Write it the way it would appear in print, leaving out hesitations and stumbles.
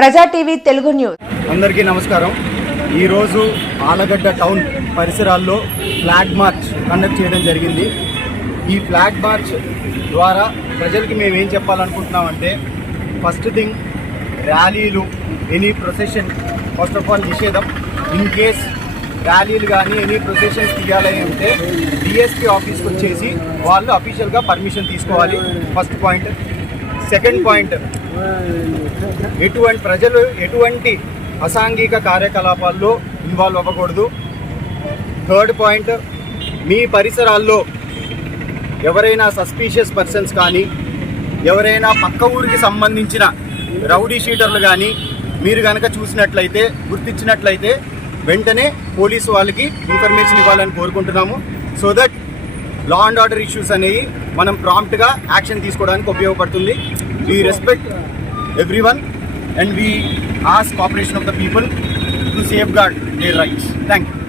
ప్రజా TV Telugu news. అందరికీ నమస్కారం. ఈరోజు ఆలగడ్డ టౌన్ పరిసరాల్లో ఫ్లాగ్ మార్చ్ కండక్ట్ చేయడం జరిగింది. ఈ ఫ్లాగ్ మార్చ్ ద్వారా ప్రజలకి మేము ఏం చెప్పాలనుకుంటున్నామంటే, ఫస్ట్ థింగ్, ర్యాలీలు, any procession first of all నిషేధం. ఇన్ కేస్ ర్యాలీలు కానీ ఎనీ ప్రొసెషన్స్ తీయాలని ఉంటే డిఎస్పీ ఆఫీస్కి వచ్చేసి వాళ్ళు అఫీషియల్గా పర్మిషన్ తీసుకోవాలి. First point. సెకండ్ పాయింట్, ప్రజలు ఎటువంటి అసాంఘిక కార్యకలాపాల్లో ఇన్వాల్వ్ అవ్వకూడదు. థర్డ్ పాయింట్, మీ పరిసరాల్లో ఎవరైనా సస్పీషియస్ పర్సన్స్ కానీ ఎవరైనా పక్క ఊరికి సంబంధించిన రౌడీ షీటర్లు కానీ మీరు కనుక చూసినట్లయితే, గుర్తించినట్లయితే వెంటనే పోలీసు వాళ్ళకి ఇన్ఫర్మేషన్ ఇవ్వాలని కోరుకుంటున్నాము. So that law and order issues అనేవి మనం ప్రాంప్ట్గా యాక్షన్ తీసుకోవడానికి ఉపయోగపడుతుంది. We respect everyone and we ask cooperation of the people to safeguard their rights. Thank you.